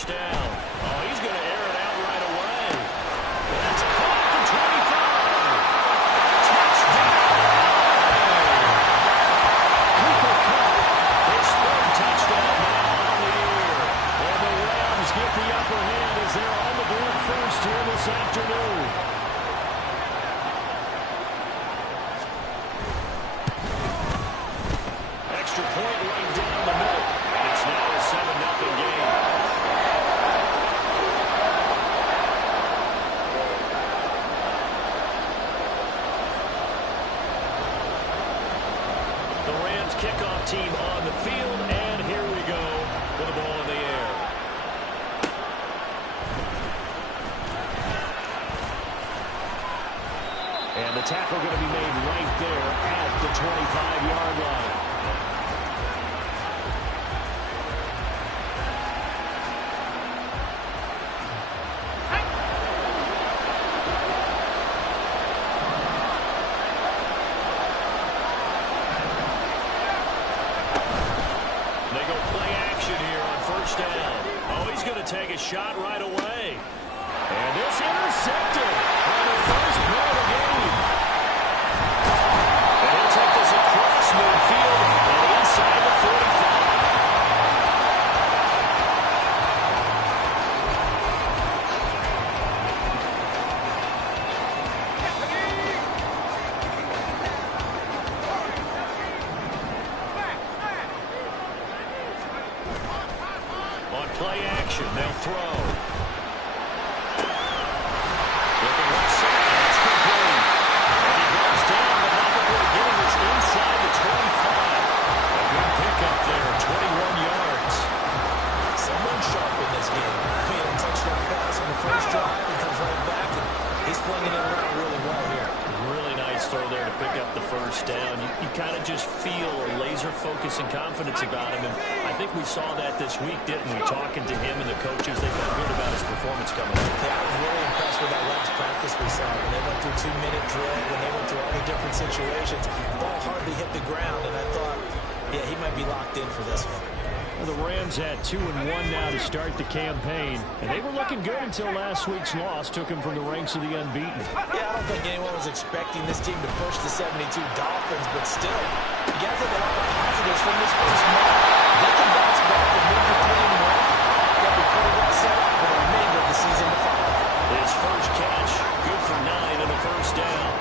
first down. Oh, he's going to air it out right away. That's caught at the 25. Touchdown! Cooper Kupp, his third touchdown now on the year. And the Rams get the upper hand as they're on the board first here this afternoon. Extra point right down the middle. And it's now a 7-0 game. The Rams kickoff team on the field, and here we go with the ball in the air. And the tackle going to be made right there at the 25-yard line. They go play action here on first down. Oh, he's going to take a shot right away. And this intercepted on the first play of the game. And he'll take this across midfield and inside the 45. On play action, they'll throw. Looking left side, that's complete. And he goes down, but not before getting this inside the 25. A good pickup there, 21 yards. Someone sharp in this game. He had a touchdown pass on the first drive. He comes right back, and he's flinging it around really well here. Really nice throw there to pick up the first down. You kind of just feel a laser focus and confidence about him. And I think we saw that this week, didn't we? Talking to him and the coaches, they felt good about his performance coming up. Yeah, I was really impressed with that last practice we saw. When they went through 2-minute drill, when they went through all the different situations, the ball hardly hit the ground, and I thought, yeah, he might be locked in for this one. Well, the Rams had 2-1 now to start the campaign, and they were looking good until last week's loss took them from the ranks of the unbeaten. Yeah, I don't think anyone was expecting this team to push the 72 Dolphins, but still, you got to take a lot of positives from this first month. They can bounce back and move to 3-1. They'll be pretty well set up for the remainder of the season to follow. His first catch, good for 9 and a first down.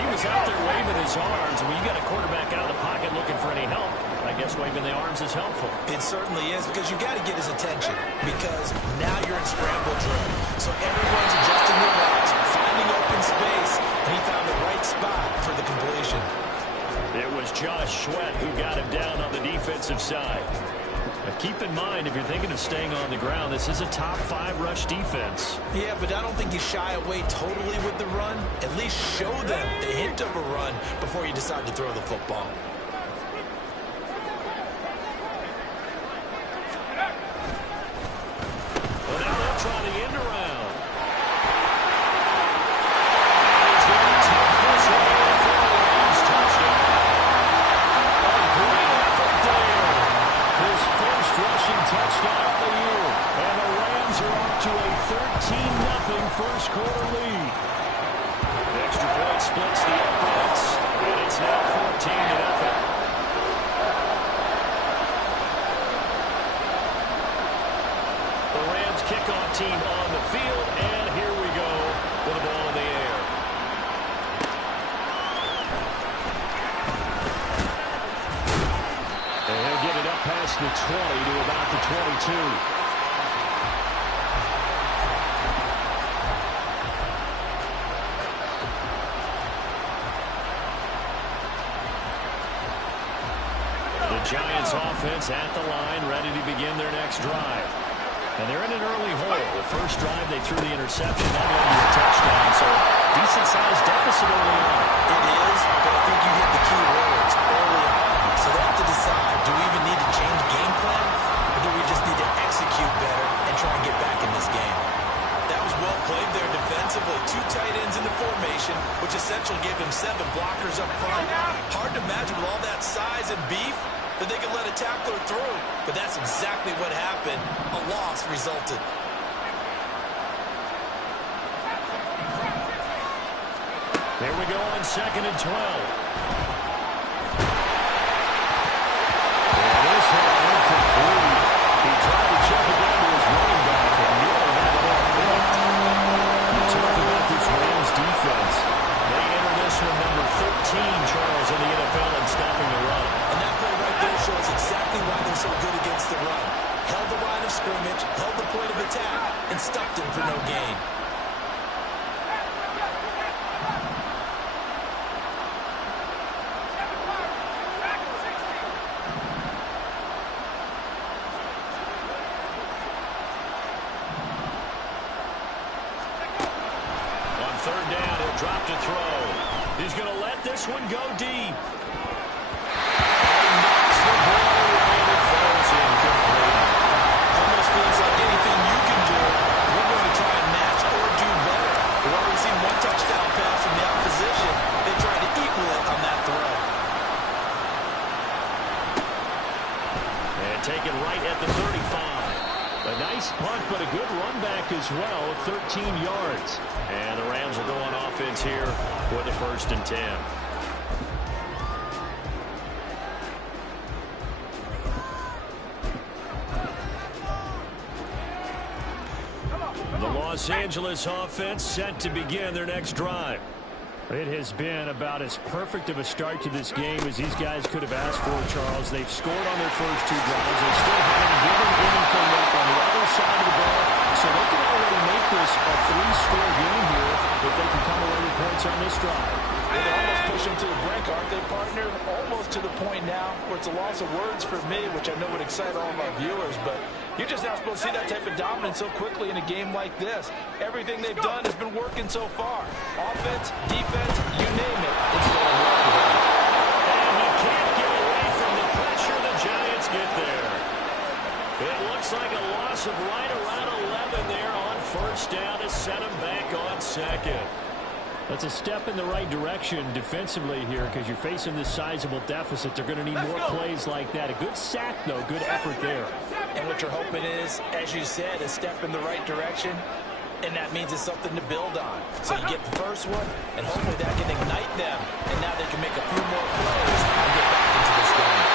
He was out there waving his arms, and when you got a quarterback out of the pocket looking for any help, I guess waving the arms is helpful. It certainly is, because you got to get his attention, because now you're in scramble drill. So everyone's adjusting their routes, finding open space, and he found the right spot for the completion. It was Josh Sweat who got him down on the defensive side. Now keep in mind, if you're thinking of staying on the ground, this is a top 5 rush defense. Yeah, but I don't think you shy away totally with the run. At least show them the hint of a run before you decide to throw the football. Well, now they'll try the end around. Touchdown of the year. And the Rams are off to a 13-0 first quarter lead. The extra point splits the offense, and it's now 14-0. The Rams kickoff team on the field, and here we go with the ball in the air. And he'll get it up past the 20 to about the 22. The Giants offense at the line, ready to begin their next drive. And they're in an early hole. The first drive, they threw the interception, not only a touchdown, so decent-sized deficit early on. It is, but I think you hit the key words early on. So they have to decide, do we even need to change game plan, or do we just need to execute better and try and get back in this game? That was well played there defensively. 2 tight ends in the formation, which essentially gave him 7 blockers up front. Hard to imagine with all that size and beef, that they could let a tackler through. But that's exactly what happened. A loss resulted. Here we go on 2nd and 12. And this one incomplete. He tried to check it down to his running back and nearly had it all picked. You talk about this Rams defense. They enter this one number 13, Charles, in the NFL in stopping the run. And that play right there shows exactly why they're so good against the run. Held the line of scrimmage, held the point of attack, and stopped him for no gain. On 3rd down, he'll drop to throw. He's going to let this one go deep. Almost feels like anything you can do, we're going to try and match or do better. We've already seen one touchdown pass from the opposition. They tried to equal it on that throw. And taken right at the 35. A nice punt, but a good run back as well, 13 yards. And the Rams will go on offense here with a 1st and 10. The Los Angeles offense set to begin their next drive. It has been about as perfect of a start to this game as these guys could have asked for, Charles. They've scored on their first 2 drives. They still haven't given anything up on the other side of the ball, so they can already make this a 3-score game here if they can come away with points on this drive. They almost push them to the brink, aren't they, partner? Almost to the point now where it's a loss of words for me, which I know would excite all of our viewers, but you're just not supposed to see that type of dominance so quickly in a game like this. Everything they've done has been working so far. Offense, defense, you name it, it's going to work for them. And he can't get away from the pressure. The Giants get there. It looks like a loss of right around 11 there on 1st down to set him back on 2nd. That's a step in the right direction defensively here because you're facing this sizable deficit. They're going to need more plays like that. A good sack, though. Good effort there. And what you're hoping is, as you said, a step in the right direction, and that means it's something to build on. So you get the first one, and hopefully that can ignite them, and now they can make a few more plays and get back into this game.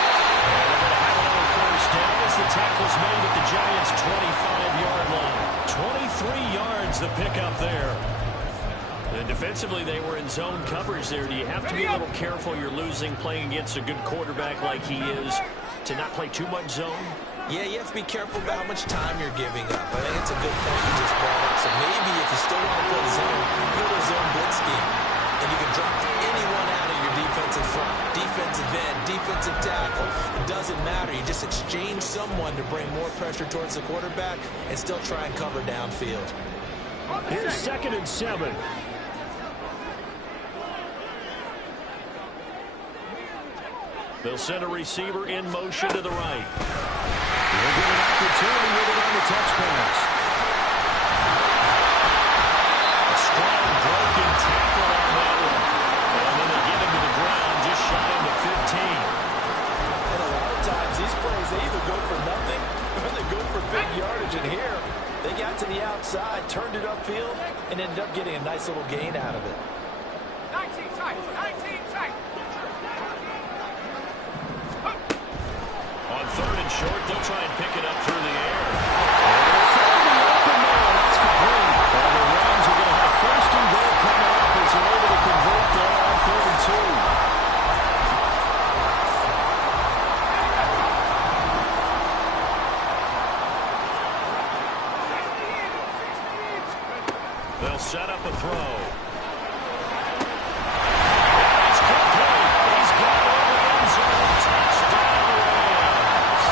And they're going to have another 1st down as the tackle's made at the Giants' 25-yard line. 23 yards the pickup there. And defensively, they were in zone coverage there. Do you have to be a little careful? You're losing playing against a good quarterback like he is to not play too much zone? Yeah, you have to be careful about how much time you're giving up. I think it's a good point you just brought up. So maybe if you still want to play zone, go to a zone blitz scheme. And you can drop anyone out of your defensive front. Defensive end, defensive tackle. It doesn't matter. You just exchange someone to bring more pressure towards the quarterback and still try and cover downfield. Here's 2nd and 7. They'll send a receiver in motion to the right. They'll get an opportunity with it on the touch pass. A strong broken tackle on that one. And then they get him to the ground just shy of the 15. And a lot of times, these plays, they either go for nothing or they go for big yardage. And here, they got to the outside, turned it upfield, and ended up getting a nice little gain out of it. 19 tight, 19 tight. On 3rd and short, they'll try and pick it up through the air. And they'll find the open man. That's complete. And the Rams are going to have 1st and goal coming up as they're able to convert there on 3rd and 2. They'll set up a throw. It's complete. He's got it over the end zone. Touchdown, Rams.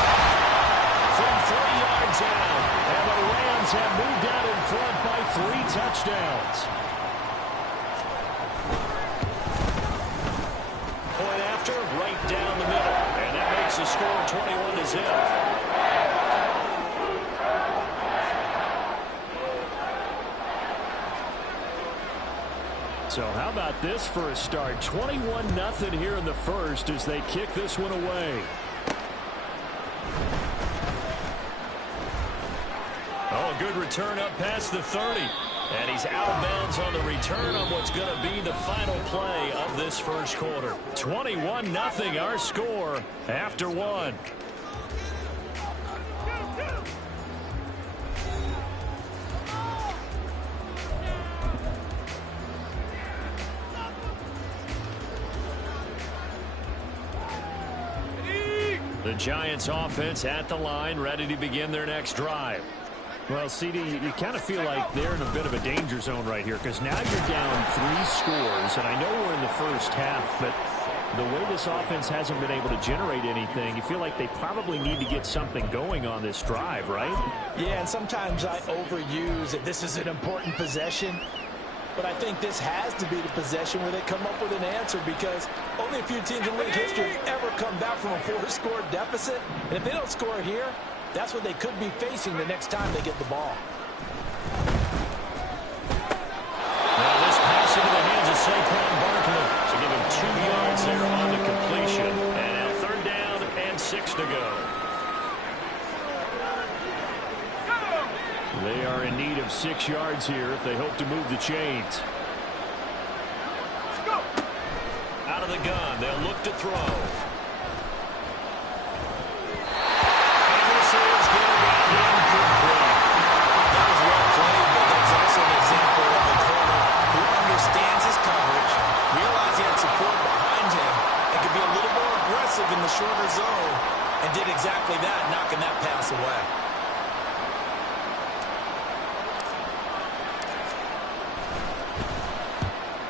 From 3 yards out. And the Rams have moved out in front by 3 touchdowns. Point after, right down the middle. And that makes the score 21-0. So how about this for a start? 21-0 here in the first as they kick this one away. return up past the 30. And he's out of bounds on the return on what's going to be the final play of this first quarter. 21-0 our score after one. The Giants offense at the line, ready to begin their next drive. Well, CD, you kind of feel like they're in a bit of a danger zone right here because now you're down 3 scores, and I know we're in the first half, but the way this offense hasn't been able to generate anything, you feel like they probably need to get something going on this drive, right? Yeah, and sometimes I overuse that this is an important possession. But I think this has to be the possession where they come up with an answer because only a few teams in league history have ever come back from a 4-score deficit. And if they don't score here, that's what they could be facing the next time they get the ball. Now this pass into the hands of Saquon Barkley to give him 2 yards there on the completion. And now 3rd down and 6 to go. They are in need of 6 yards here if they hope to move the chains. Out of the gun, they'll look to throw. And this is going to be incomplete. That was well played, but that's also an example of a corner who understands his coverage, realized he had support behind him, and could be a little more aggressive in the shorter zone, and did exactly that, knocking that pass away.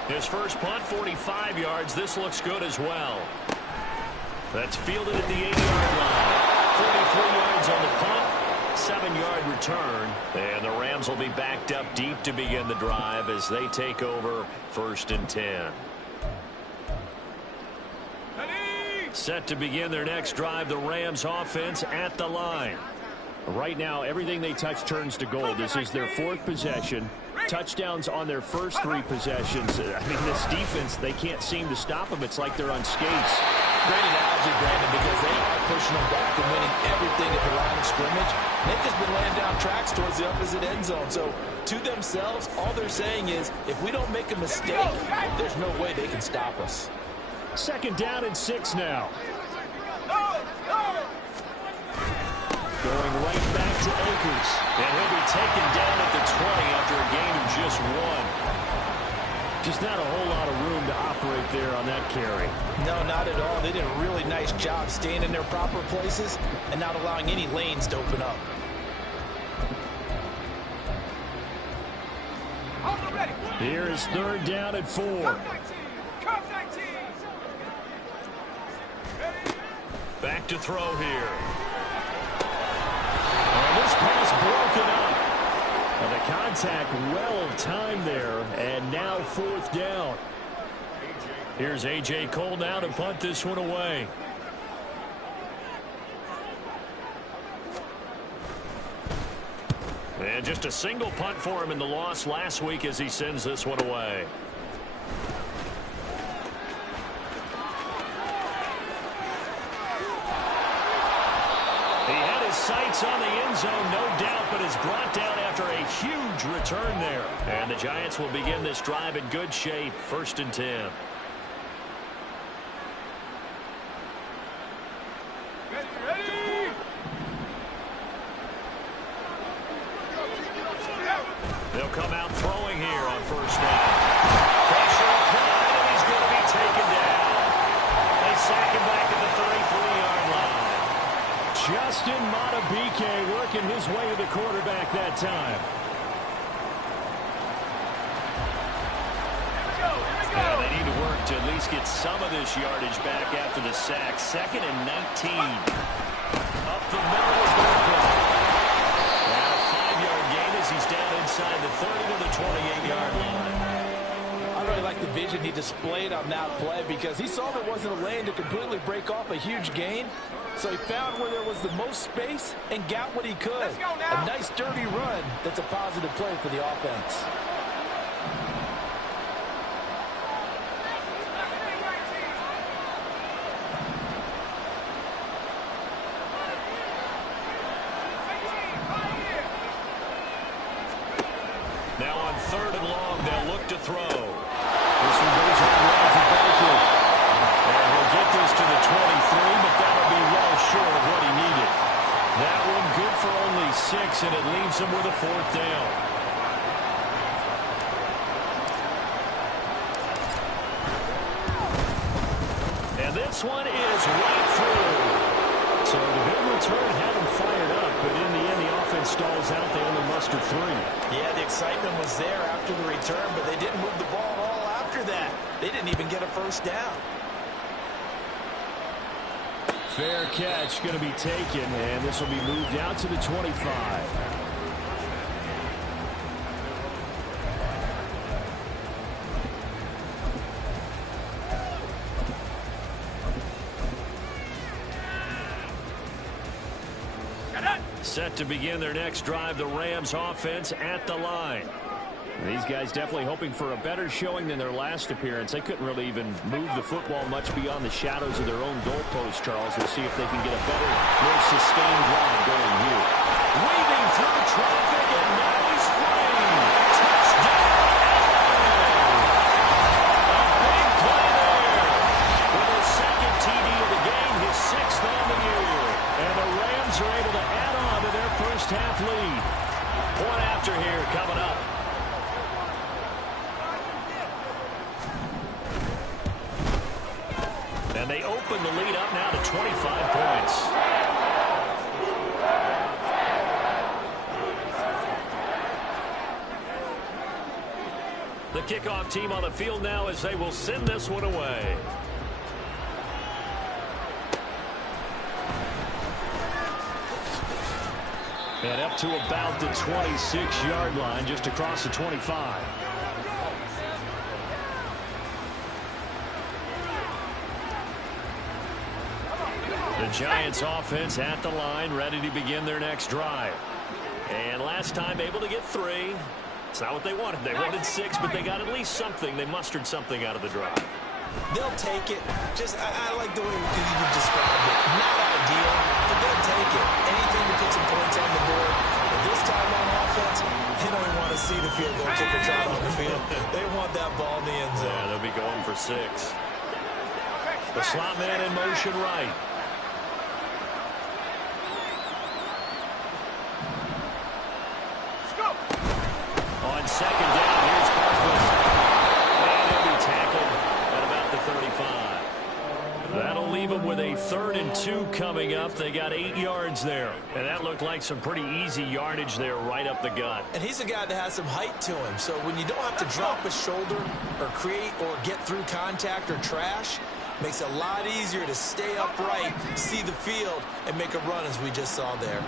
His first punt, 45 yards. This looks good as well. That's fielded at the 8-yard line. 43 yards on the punt, 7-yard return. And the Rams will be backed up deep to begin the drive as they take over 1st and 10. Set to begin their next drive, the Rams offense at the line. Right now, everything they touch turns to gold. This is their 4th possession. Touchdowns on their first 3 possessions. I mean, this defense, they can't seem to stop them. It's like they're on skates. Great analogy, Brandon, because they are pushing them back and winning everything at the line of scrimmage. They've just been laying down tracks towards the opposite end zone. So, to themselves, all they're saying is, if we don't make a mistake, there's no way they can stop us. 2nd down and 6 now. Going right back to Akers. And he'll be taken down at the 20 after a gain of just 1. Just not a whole lot of room to operate there on that carry. No, not at all. They did a really nice job staying in their proper places and not allowing any lanes to open up. Here is 3rd down and 4. Back to throw here. And this pass broken up. And the contact well timed there. And now 4th down. Here's A.J. Cole now to punt this one away. And just a single punt for him in the loss last week as he sends this one away. He had his sights on the end zone, no doubt, but is brought down after a huge return there. And the Giants will begin this drive in good shape, 1st and 10. They'll come out throwing here on 1st down. Pressure applied, and he's going to be taken down. They sack him back at the 33-yard line. Justin Madubuike working his way to the quarterback that time. Yeah, they need to work to at least get some of this yardage back after the sack. 2nd and 19. Up the middle is Barkley. Now a 5-yard gain as he's down inside the 30 to the 28-yard line. I really like the vision he displayed on that play because he saw there wasn't a lane to completely break off a huge gain. So he found where there was the most space and got what he could. A nice, dirty run that's a positive play for the offense. Now on 3rd and long, they'll look to throw. This one goes on well for Baker. And he'll get this to the 23, but that'll be well short of what he needed. That one good for only 6, and it leaves him with a 4th down. And this one is right through. So the big return had him fired up, but in the end, the offense stalls out. They only mustered 3. Yeah, the excitement was there after the return, but they didn't move the ball at all after that. They didn't even get a 1st down. Fair catch going to be taken, and this will be moved out to the 25. Set to begin their next drive, the Rams offense at the line. These guys definitely hoping for a better showing than their last appearance. They couldn't really even move the football much beyond the shadows of their own goalpost, Charles. We'll see if they can get a better, more sustained drive going here. Weaving through traffic, and now he's free. Touchdown! A big play there. With his 2nd TD of the game, his 6th on the year. And the Rams are able to add on to their first half lead. Point after here coming up. And they open the lead up now to 25 points. The kickoff team on the field now as they will send this one away. And up to about the 26-yard line, just across the 25. The Giants offense at the line, ready to begin their next drive. And last time able to get 3. It's not what they wanted. They wanted 6, but they got at least something. They mustered something out of the drive. They'll take it. I like the way you described it. Not ideal, but they'll take it. Anything to put some points on the board. But this time on offense, they don't want to see the field goal kicker trot on the field. They want that ball in the end zone. Yeah, they'll be going for 6. The slot man in motion right. On 2nd down, here's Barkley. And he'll be tackled at about the 35. That'll leave him with a 3rd and 2 coming up. They got 8 yards there. And that looked like some pretty easy yardage there right up the gut. And he's a guy that has some height to him. So when you don't have to drop a shoulder or create or get through contact or trash, makes it a lot easier to stay upright, see the field, and make a run as we just saw there.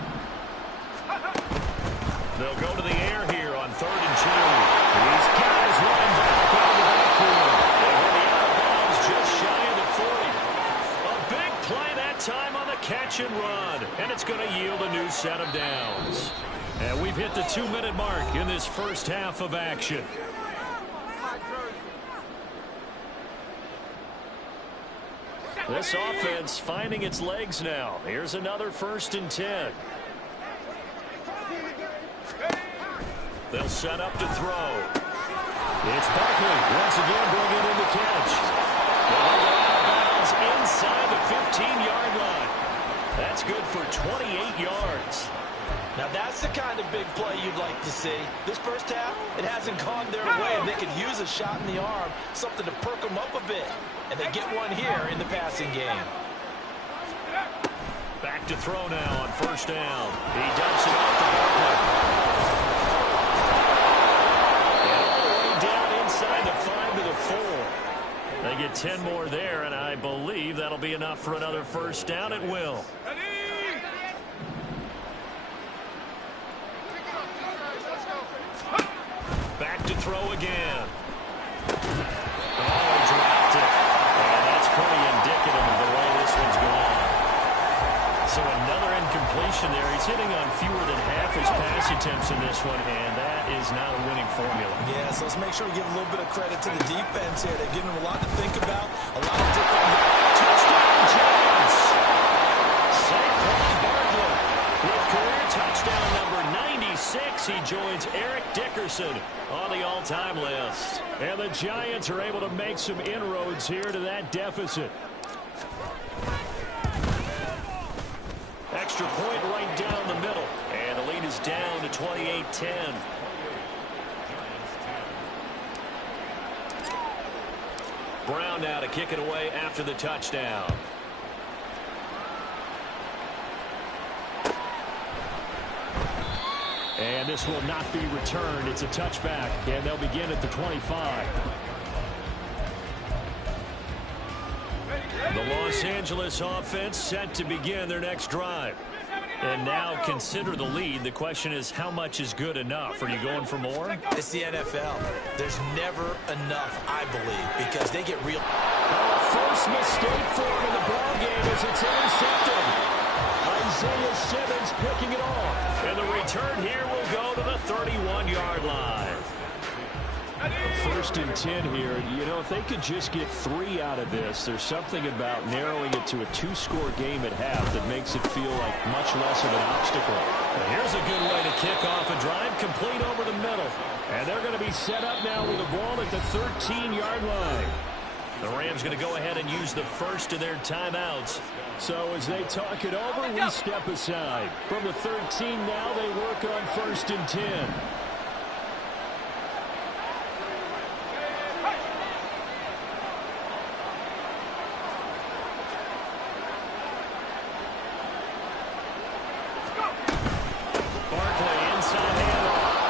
They'll go to the air here on 3rd and 2. These guys running back out of the backfield. They're going to be out of bounds just shy of the 40. A big play that time on the catch and run. And it's going to yield a new set of downs. And we've hit the 2-minute mark in this first half of action. This offense finding its legs now. Here's another 1st and 10. They'll set up to throw. It's Barkley once again bringing in the catch. They'll go out of bounds inside the 15-yard line. That's good for 28 yards. Now that's the kind of big play you'd like to see. This first half, it hasn't gone their way, and they could use a shot in the arm, something to perk them up a bit. And they get one here in the passing game. Back to throw now on 1st down. He dumps it off to Barkley. Down inside the 5 to the 4. They get 10 more there, and I believe that'll be enough for another 1st down. It will. Back to throw again. Oh, dropped it. And that's pretty indicative of the way this one's gone. So another incompletion there. He's hitting on fewer than half his pass attempts in this one, and that is not a winning formula. Yeah, so let's make sure we give a little bit of credit to the defense here. They've given them a lot to think about, a lot of different... Touchdown, Giants! Saquon Barkley with career touchdown number 96 6, he joins Eric Dickerson on the all-time list. And the Giants are able to make some inroads here to that deficit. Extra point right down the middle. And the lead is down to 28-10. Brown now to kick it away after the touchdown. And this will not be returned. It's a touchback, and they'll begin at the 25. The Los Angeles offense set to begin their next drive. And now consider the lead. The question is, how much is good enough? Are you going for more? It's the NFL. There's never enough, I believe, because they get real. First mistake for him in the ballgame as it's intercepted. Isaiah Simmons picking it off. And the return here will go to the 31-yard line. First and 10 here. You know, if they could just get 3 out of this, there's something about narrowing it to a 2-score game at half that makes it feel like much less of an obstacle. Well, here's a good way to kick off a drive, complete over the middle. And they're going to be set up now with the ball at the 13-yard line. The Rams going to go ahead and use the first of their timeouts. So as they talk it over, we step aside. From the 13 now, they work on first and 10. Barkley inside handoff.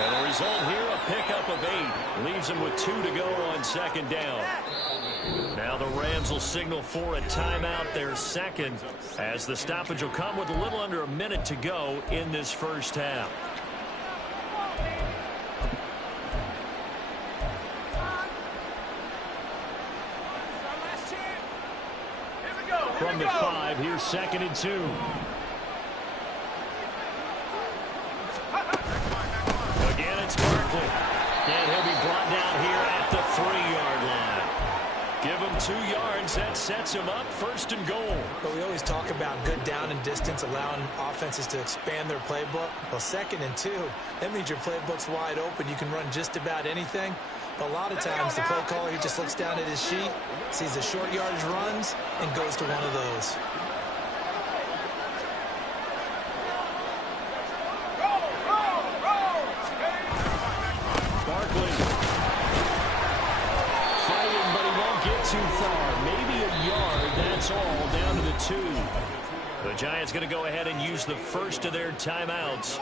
And the result here, a pickup of 8. Leaves them with 2 to go on second down. Now the Rams will signal for a timeout, their second, as the stoppage will come with a little under a minute to go in this first half. From the 5, here's second and 2. Again, it's Barkley. And he'll be brought down here at the 3-yard line. Give him 2 yards. That sets him up first and goal. But we always talk about good down and distance, allowing offenses to expand their playbook. Well, second and 2, that means your playbook's wide open. You can run just about anything. But a lot of times, the play caller, he just looks down at his sheet, sees the short yardage runs, and goes to one of those. Barkley fighting, but he won't get too far. Maybe a yard, that's all, down to the 2. The Giants going to go ahead and use the first of their timeouts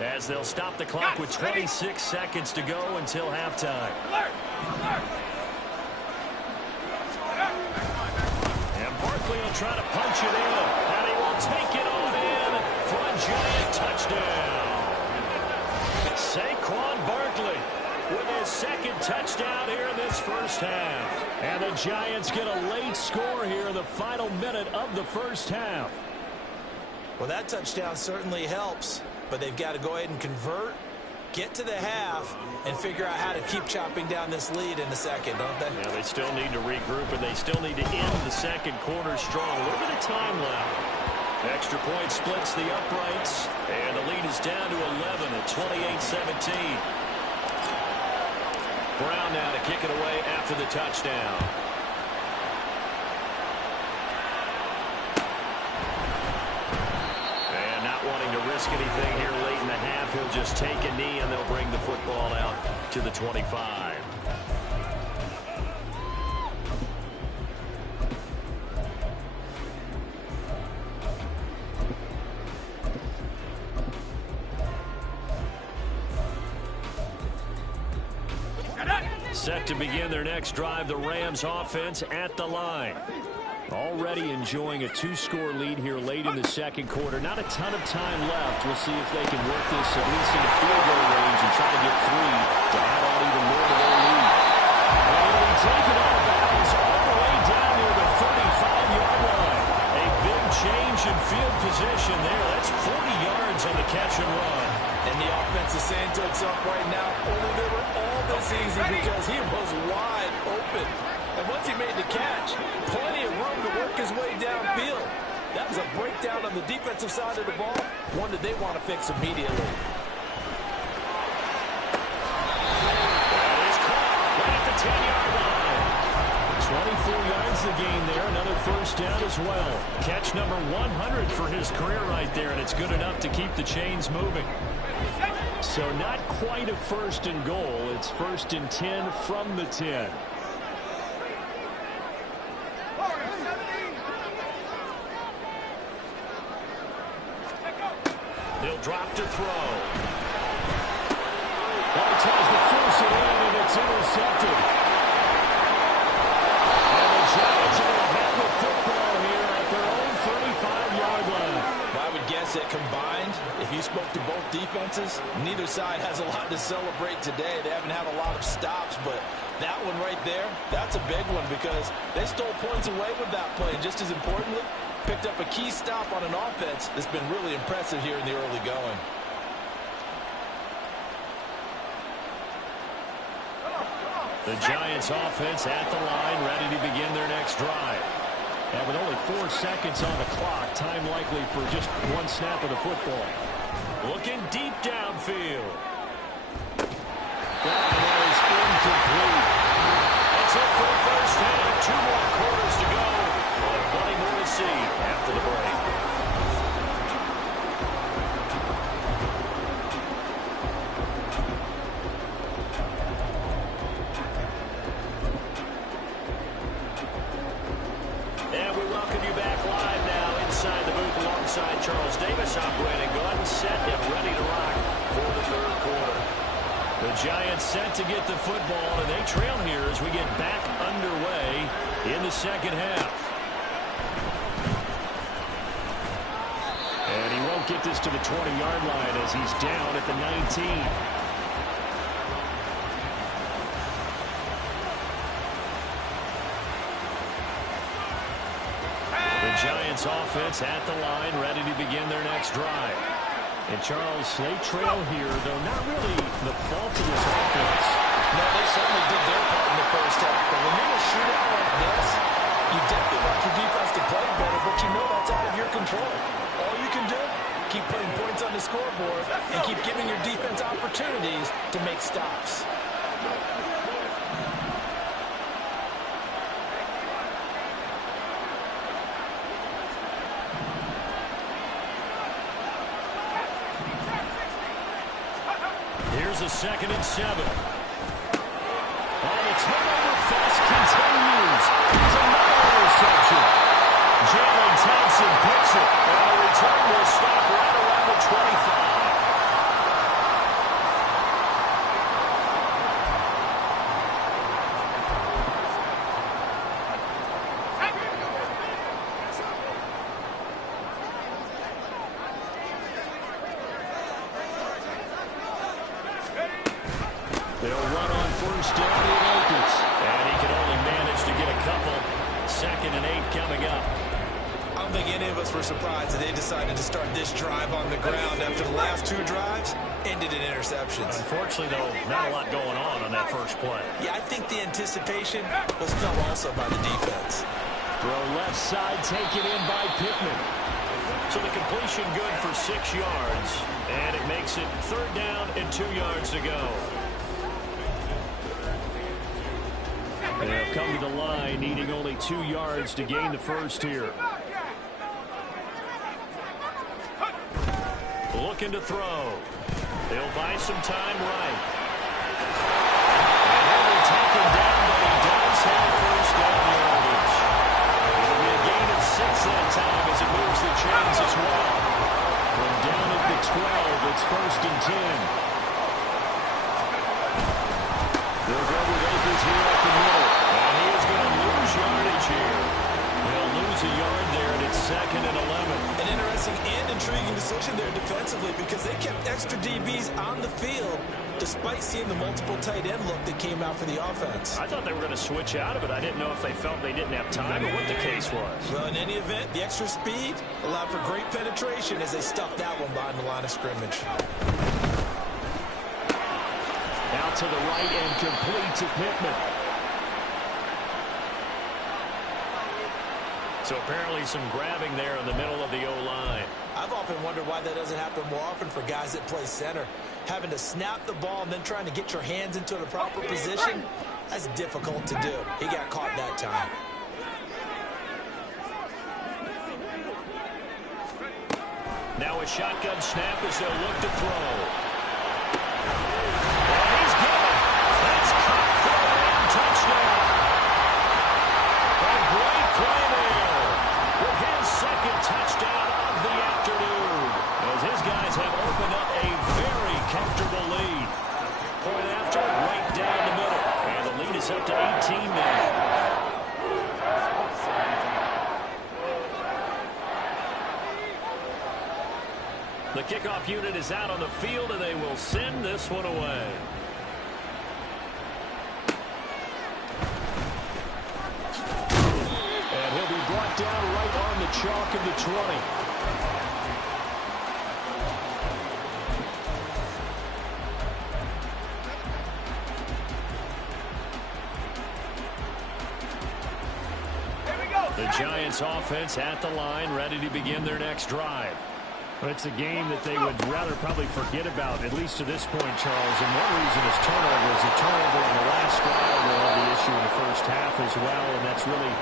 as they'll stop the clock with 26 seconds to go until halftime. And Barkley will try to punch it in, and he will take it on in for a Giant touchdown. Saquon Barkley with his second touchdown here in this first half. And the Giants get a late score here in the final minute of the first half. Well, that touchdown certainly helps, but they've got to go ahead and convert, get to the half, and figure out how to keep chopping down this lead in the second, don't they? Yeah, they still need to regroup, and they still need to end the second quarter strong. Look at the time left. Extra point splits the uprights, and the lead is down to 11 at 28-17. Brown now to kick it away after the touchdown. And not wanting to risk anything here late in the half, he'll just take a knee, and they'll bring the football out to the 25. Set to begin their next drive, the Rams offense at the line. Already enjoying a 2-score lead here late in the second quarter. Not a ton of time left. We'll see if they can work this at least in the field goal range and try to get 3 to add on even more to their lead. And he'll be taken out of bounds all the way down near the 35-yard line. A big change in field position there. That's 40 yards on the catch and run. And the offense is saying to itself right now, only they were all this easy because he was wide open. And once he made the catch, plenty of room to work his way downfield. That is a breakdown on the defensive side of the ball, one that they want to fix immediately. That is caught right at the 10-yard line. 24 yards the gain there. Another first down as well. Catch number 100 for his career right there, and it's good enough to keep the chains moving. So not quite a first and goal. It's first and 10 from the 10. He'll drop to throw. Well, he tries to force it in, and it's intercepted. And the Giants are going to have the football here at their own 35-yard line. I would guess that combined, if you spoke to both defenses, neither side has a lot to celebrate today. They haven't had a lot of stops, but that one right there, that's a big one because they stole points away with that play. And just as importantly, picked up a key stop on an offense that's been really impressive here in the early going. The Giants offense at the line, ready to begin their next drive. And with only 4 seconds on the clock, time likely for just one snap of the football. Looking deep downfield. That is incomplete. That's it for the first half. 2 more quarters to go. But plenty more to see after the break. And we welcome you back live now inside the booth alongside Charles Davis, operating gun, set and ready to rock for the third quarter. The Giants set to get the football, and they trail here as we get back underway in the second half. And he won't get this to the 20-yard line as he's down at the 19. The Giants offense at the line, ready to begin their next drive. And Charles, they trail here, though not really the fault of this offense. No, they certainly did their part in the first half. But when you're in a shootout like this, you definitely want your defense to play better, but you know that's out of your control. All you can do, keep putting points on the scoreboard and keep giving your defense opportunities to make stops. Here's a 2nd and 7. And the turnover fest continues. It's another interception. Jalen Thompson picks it. And the return will stop right around the 25. They'll run on first down to Wilkins. And he can only manage to get a couple. 2nd and 8 coming up. I don't think any of us were surprised that they decided to start this drive on the ground after the last 2 drives ended in interceptions. Unfortunately, though, not a lot going on that first play. Yeah, I think the anticipation was felt also by the defense. Throw left side, taken in by Pittman. So the completion good for 6 yards. And it makes it 3rd down and 2 yards to go. They'll come to the line, needing only 2 yards to gain the first here. Looking to throw. He'll buy some time right. And he'll be taken down, but he does have first down yardage. It'll be a gain of 6 that time as it moves the chains as well. From down at the 12, it's 1st and 10. They'll go with Akers here at the middle. And he is going to lose yardage here. They'll lose a yard there, and it's 2nd and 11. An interesting and intriguing decision there defensively because they kept extra DBs on the field despite seeing the multiple tight end look that came out for the offense. I thought they were going to switch out of it. I didn't know if they felt they didn't have time or what the case was. Well, in any event, the extra speed allowed for great penetration as they stuffed that one behind the line of scrimmage. Out to the right and complete to Pittman. So apparently some grabbing there in the middle of the O-line. I've often wondered why that doesn't happen more often for guys that play center. Having to snap the ball and then trying to get your hands into the proper position, that's difficult to do. He got caught that time. Now a shotgun snap as they'll look to throw. And he's got it. That's caught for a touchdown. A great play there with his second touchdown of the afternoon, as his guys have opened up a very comfortable lead. Point after, right down the middle. And the lead is up to 18 now. The kickoff unit is out on the field, and they will send this one away. And he'll be brought down right on the chalk of the 20. The Giants offense at the line, ready to begin their next drive. Well, it's a game that they would rather probably forget about, at least to this point, Charles. And one reason is turnovers. A turnover on the last drive will have the issue in the first half as well. And that's really,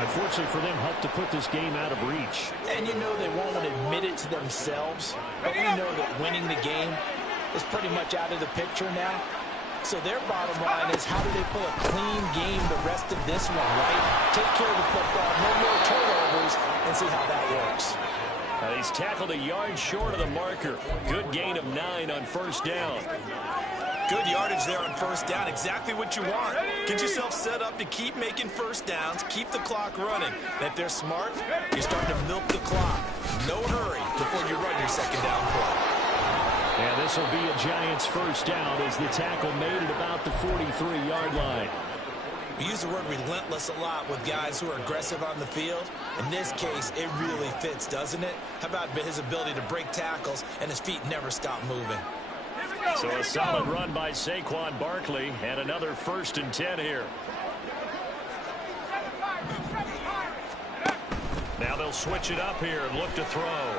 unfortunately for them, helped to put this game out of reach. And you know they won't admit it to themselves. But we know that winning the game is pretty much out of the picture now. So their bottom line is, how do they play a clean game the rest of this one, right? Take care of the football, no more turnovers, and see how that works. He's tackled a yard short of the marker. Good gain of 9 on first down. Good yardage there on first down. Exactly what you want. Get yourself set up to keep making first downs, keep the clock running. And if they're smart, you're starting to milk the clock. No hurry before you run your second down play. And this will be a Giants first down as the tackle made at about the 43-yard line. We use the word relentless a lot with guys who are aggressive on the field. In this case, it really fits, doesn't it? How about his ability to break tackles and his feet never stop moving? So a solid run by Saquon Barkley, and another 1st and 10 here. Now they'll switch it up here and look to throw.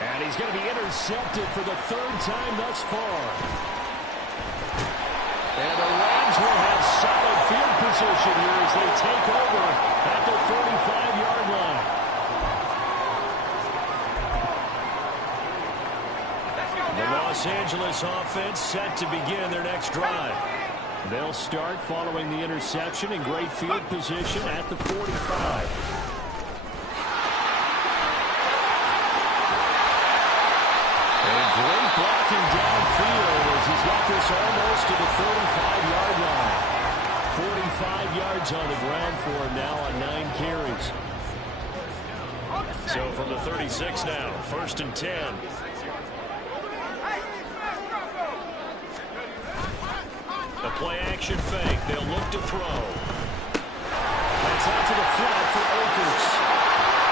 And he's going to be intercepted for the 3rd time thus far. And the Rams will have solid field position here as they take over at the 45-yard line. The Los Angeles offense set to begin their next drive. They'll start following the interception in great field position at the 45. Great blocking downfield as he's got this almost to the 45-yard line. 45 yards on the ground for him now on 9 carries. So from the 36 now, 1st and 10. A play-action fake. They'll look to throw. That's out to the flat for Akers.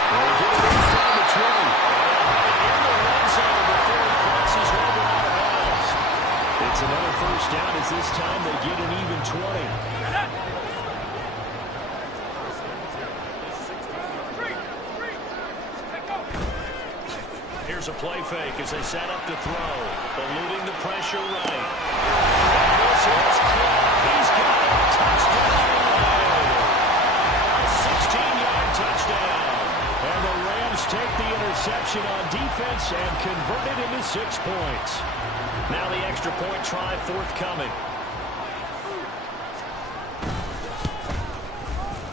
They'll get it inside the 20. In the red zone before it crosses over out of bounds. It's another first down as this time they get an even 20. Here's a play fake as they set up to throw. Eluding the pressure right. And this is caught. He's got it. Touchdown. A 16-yard touchdown. And the Rams take the interception on defense and convert it into 6 points. Now the extra point try forthcoming.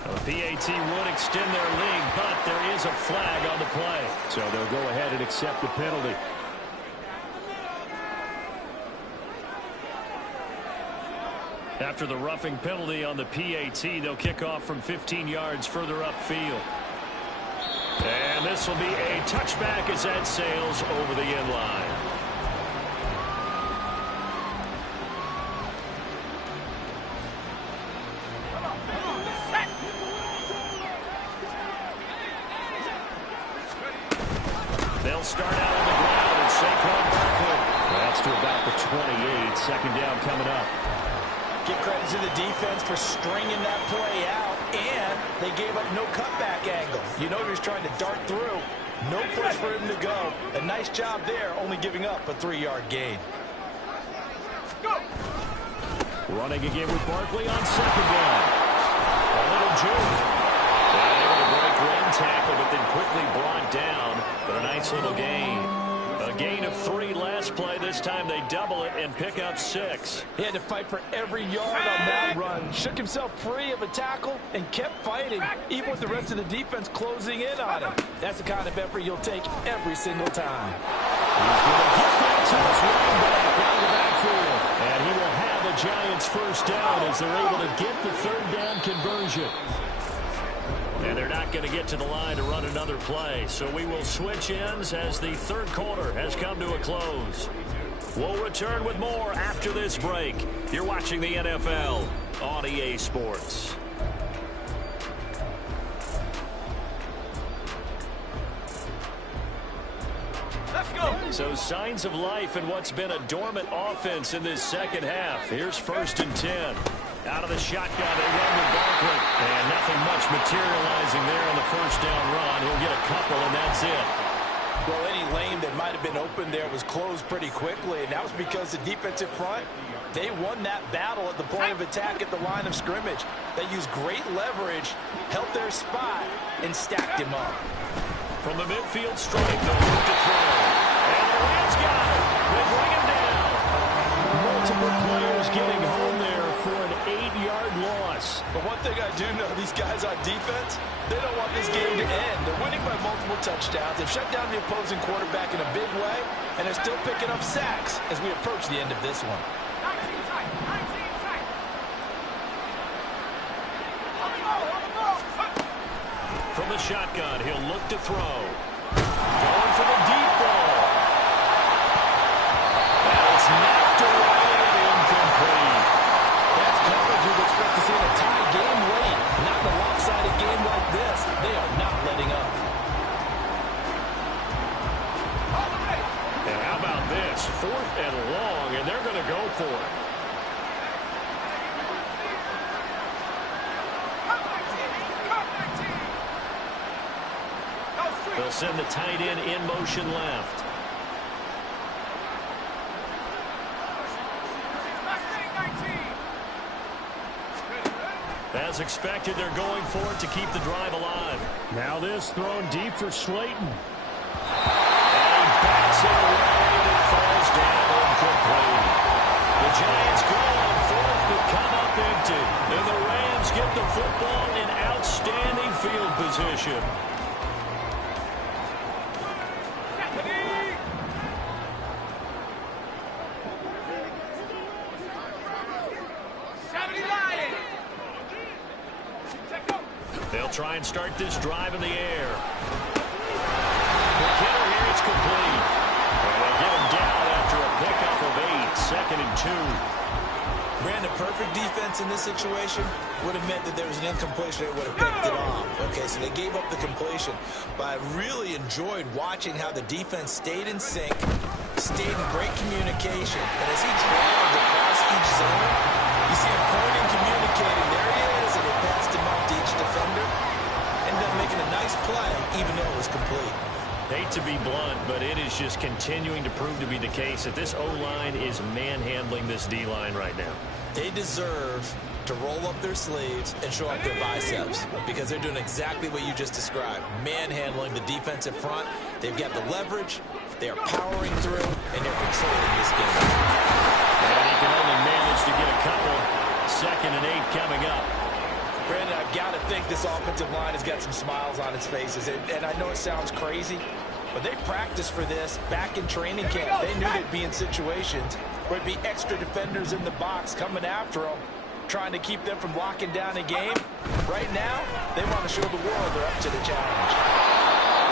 The PAT would extend their lead, but there is a flag on the play. So they'll go ahead and accept the penalty. After the roughing penalty on the PAT, they'll kick off from 15 yards further upfield. And this will be a touchback as that sails over the end line. They'll start out on the ground and Saquon Barkley. That's to about the 28. 2nd down coming up. Give credit to the defense for stringing that play out. And they gave up no cutback angle. You know he was trying to dart through. No place for him to go. A nice job there, only giving up a 3-yard gain. Running again with Barkley on second down. A little juke. Able to break one tackle, but then quickly brought down. But a nice little gain. A gain of 3 last play. This time they double it and pick up 6. He had to fight for every yard on that run. Shook himself free of a tackle and kept fighting, even with the rest of the defense closing in on him. That's the kind of effort you'll take every single time. He's going to get that to his running back out of the backfield. And he will have a Giants first down as they're able to get the third down conversion. And they're not going to get to the line to run another play. So we will switch ends as the third quarter has come to a close. We'll return with more after this break. You're watching the NFL on EA Sports. So signs of life in what's been a dormant offense in this second half. Here's 1st and 10. Out of the shotgun, they run with Barkley. And nothing much materializing there on the first down run. He'll get a couple, and that's it. Well, any lane that might have been open there was closed pretty quickly, and that was because the defensive front, they won that battle at the point of attack at the line of scrimmage. They used great leverage, held their spot, and stacked him up. From the midfield stripe, they'll look to throw. And the Rams got it. They bring him down. Multiple players getting home there for an 8-yard loss. But one thing I do know, these guys on defense, they don't want this game to end. They're winning by multiple touchdowns. They've shut down the opposing quarterback in a big way, and they're still picking up sacks as we approach the end of this one. 19 tight, 19 tight. From the shotgun, he'll look to throw. Going for the deep ball. And it's knocked away and incomplete. That's coverage you'd expect to see in a tie game late. Not in a lopsided game like this. They are not letting up. And how about this? 4th and long, and they're going to go for it. They'll send the tight end in motion left. As expected, they're going for it to keep the drive alive. Now this thrown deep for Slayton. And he backs it away, and it falls down incomplete. The Giants go on 4th but come up empty. And the Rams get the football in outstanding field position. They'll try and start this drive in the air. McKinnon here, it's complete. And they'll get him down after a pickup of 8, 2nd and 2. Brandon, perfect defense in this situation would have meant that there was an incompletion that would have picked it off. Okay, so they gave up the completion. But I really enjoyed watching how the defense stayed in sync, stayed in great communication. And as he traveled across each zone, you see him pointing, communicating. There he is, and he passed him off to each defender. Ended up making a nice play, even though it was complete. Hate to be blunt, but it is just continuing to prove to be the case that this O-line is manhandling this D-line right now. They deserve to roll up their sleeves and show up their biceps because they're doing exactly what you just described, manhandling the defensive front. They've got the leverage, they are powering through, and they're controlling this game. And he can only manage to get a couple. 2nd and 8 coming up. Brandon, I've got to think this offensive line has got some smiles on its faces. And I know it sounds crazy, but they practiced for this back in training camp. They knew they'd be in situations where it'd be extra defenders in the box coming after them, trying to keep them from locking down a game. Right now, they want to show the world they're up to the challenge.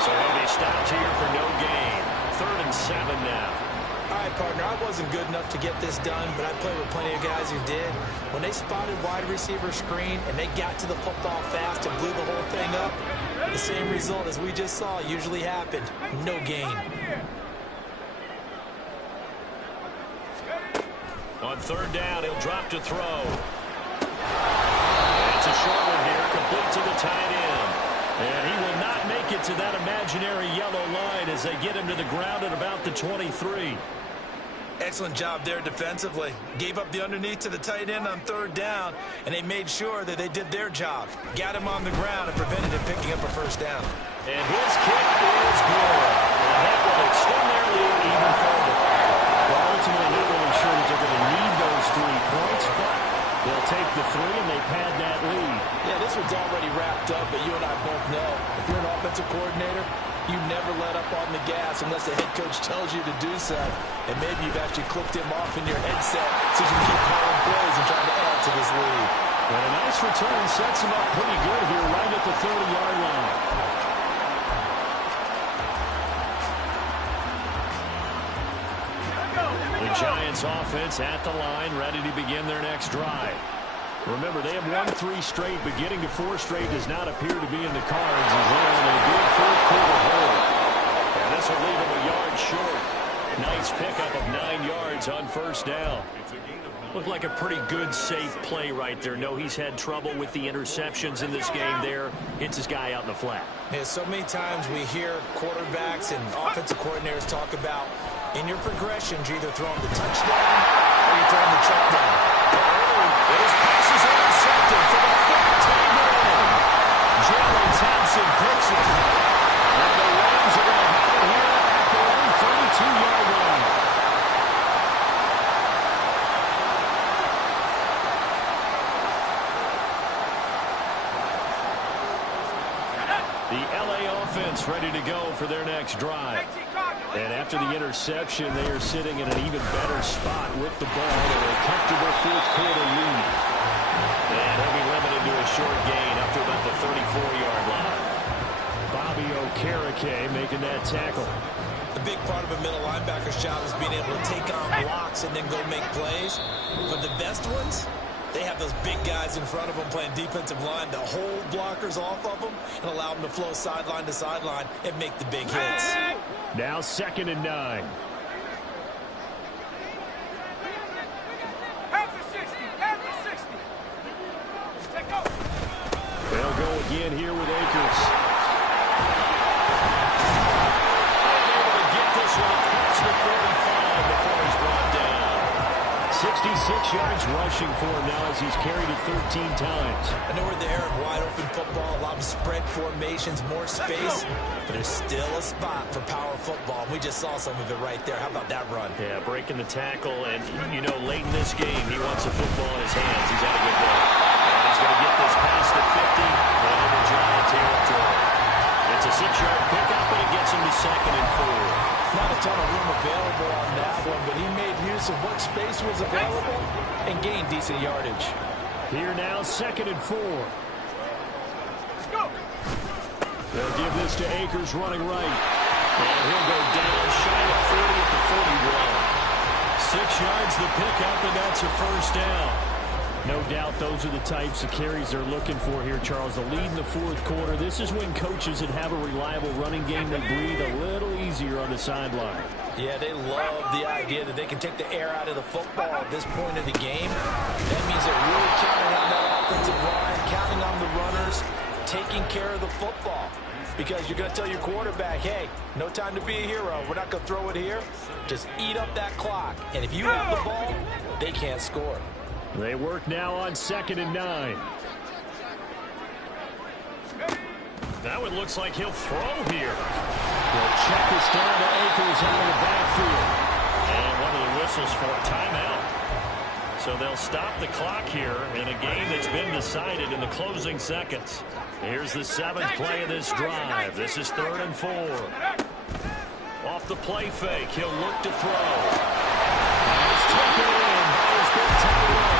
So they'll be stopped here for no gain. 3rd and 7 now. All right, partner, I wasn't good enough to get this done, but I played with plenty of guys who did. When they spotted wide receiver screen and they got to the football fast and blew the whole thing up, the same result as we just saw usually happened. No gain. On 3rd down, he'll drop to throw. And It's a short one here, complete to the tight end. And he will not make it to that imaginary yellow line as they get him to the ground at about the 23. Excellent job there defensively. Gave up the underneath to the tight end on third down, and they made sure that they did their job. Got him on the ground and prevented him picking up a first down. And his kick is good. And that will extend their lead even further. Well, ultimately, not really sure that they're going to need those 3 points, but they'll take the 3 and they pad that lead. Yeah, this one's already wrapped up, but you and I both know if you're an offensive coordinator, you never let up on the gas unless the head coach tells you to do so. And maybe you've actually clicked him off in your headset so you can keep calling plays and trying to add to this lead. And a nice return sets him up pretty good here right at the 30-yard line. The Giants offense at the line, ready to begin their next drive. Remember, they have won 3 straight, but getting to 4 straight does not appear to be in the cards as they're in a good fourth-quarter hole. And this will leave them a yard short. Nice pickup of 9 yards on first down. Looked like a pretty good, safe play right there. No, he's had trouble with the interceptions in this game there. Hits his guy out in the flat. Yeah, so many times we hear quarterbacks and offensive coordinators talk about in your progressions, you're either throwing the touchdown or you're throwing the check down. His pass is intercepted for the 4th time in. Jalen Thompson picks it. And the Rams are going to have it here at their own 32-yard line. The LA offense ready to go for their next drive. And after the interception, they are sitting in an even better spot with the ball in a comfortable fourth-quarter lead. And he'll be limited to a short gain up to about the 34-yard line. Bobby Okereke making that tackle. The big part of a middle linebacker's job is being able to take on blocks and then go make plays. But the best ones, they have those big guys in front of them playing defensive line to hold blockers off of them and allow them to flow sideline to sideline and make the big hits. Now 2nd and 9. They'll go again here with Akers. Able to get this one across the 35 before he's brought down. 66 yards rushing for him now as he's carried it 13 times. I know we're in the era of wide open football, a lot of spread formations, more space, but there's still a spot for power football. We just saw some of it right there. How about that run? Yeah, breaking the tackle, and you know, late in this game, he wants the football in his hands. He's had a good day. And he's going to get this past the 50 and into Giant territory. It's a 6-yard pickup, and it gets him to 2nd and 4. Not a ton of room available on that one, but he made use of what space was available and gained decent yardage. Here now, 2nd and 4. They'll give this to Akers running right. And he'll go down shy of 40 at the 41. 6 yards the pickup, and that's a first down. No doubt those are the types of carries they're looking for here, Charles. The lead in the fourth quarter. This is when coaches that have a reliable running game, they breathe a little easier on the sideline. Yeah, they love the idea that they can take the air out of the football at this point of the game. That means they're really counting on that offensive line, counting on the runners, taking care of the football. Because you're going to tell your quarterback, hey, no time to be a hero. We're not going to throw it here. Just eat up that clock. And if you have the ball, they can't score. They work now on 2nd and 9. Now it looks like he'll throw here. They'll check this down to Akers out of the backfield. And one of the whistles for a timeout. So they'll stop the clock here in a game that's been decided in the closing seconds. Here's the 7th play of this drive. This is 3rd and 4. Off the play fake, he'll look to throw. He's taken in by his big tight end.